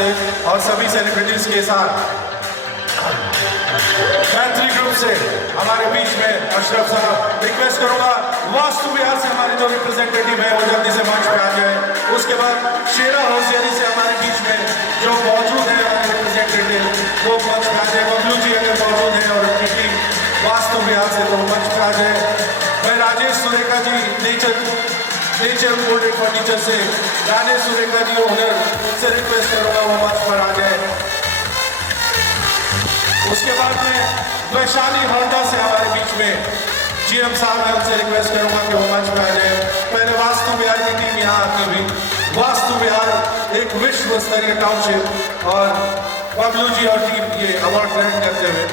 से और सभी सेलिब्रिटीज के साथ मैत्री ग्रुप से हमारे बीच में अशरफ साहब, रिक्वेस्ट करूंगा वास्तु विहार से हमारे जो रिप्रेजेंटेटिव है वो जल्दी से मंच पे आ जाए। उसके बाद शेरा हौसियारी से हमारे बीच में जो मौजूद है हमारे रिप्रेजेंटेटिव वो मंच पे आ जाए। बबलू जी अगर मौजूद है और उनकी टीम वास्तु विहार से तो मंच पे आ जाए। मैं Rajesh Surekha ji nature moulded furniture से राजेश सुरेखा जी ओनर, उनसे रिक्वेस्ट करूंगा वो मंच पर आ जाए। उसके बाद में वैशाली होंडा से हमारे बीच में जीएम साहब है, उनसे रिक्वेस्ट करूंगा कि वो मंच पे आ जाए। पहले वास्तु विहार की टीम यहाँ आती हुई, वास्तु विहार एक विश्व स्तरीय टाउनशिप और बबलू जी और टीम ये अवार्ड ग्रहण करते हुए।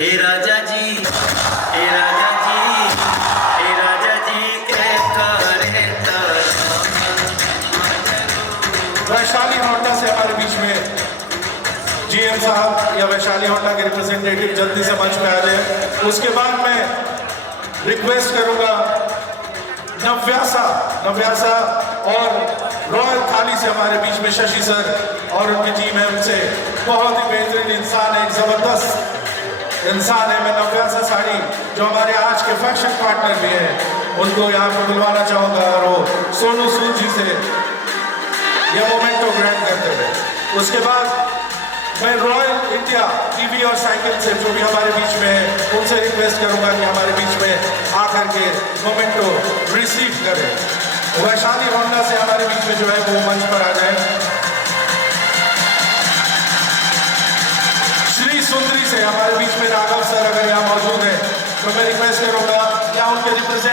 हे राजा जी, हे राजा जी, हे राजा जी के वैशाली होंडा से हमारे बीच में जीएम साहब या वैशाली होंडा के रिप्रेजेंटेटिव जल्दी से मंच पे आ जाए। उसके बाद मैं रिक्वेस्ट करूंगा नव्यासा और रॉयल थाली से हमारे बीच में शशि सर और उनकी टीम है, उनसे बहुत ही बेहतरीन इंसान है, एक जबरदस्त इंसान है। मैं नव्यासा साड़ी जो हमारे आज के फैशन पार्टनर भी हैं उनको यहाँ पर बुलवाना चाहूँगा और वो सोनू सूद जी से ये मोमेंटो ग्रहण करते हुए। उसके बाद मैं रॉयल इंडिया टीवी और साइकिल से जो भी हमारे बीच में है उनसे रिक्वेस्ट करूंगा कि हमारे बीच में आकर के मोमेंटो रिसीव करें। वैशाली होंडा से हमारे बीच में जो है वो मंच पर आ जाए। श्री सुंदरी से हमारे बीच में राघव सर अगर यहाँ मौजूद है तो मैं रिक्वेस्ट करूंगा या उनके रिप्रेजेंट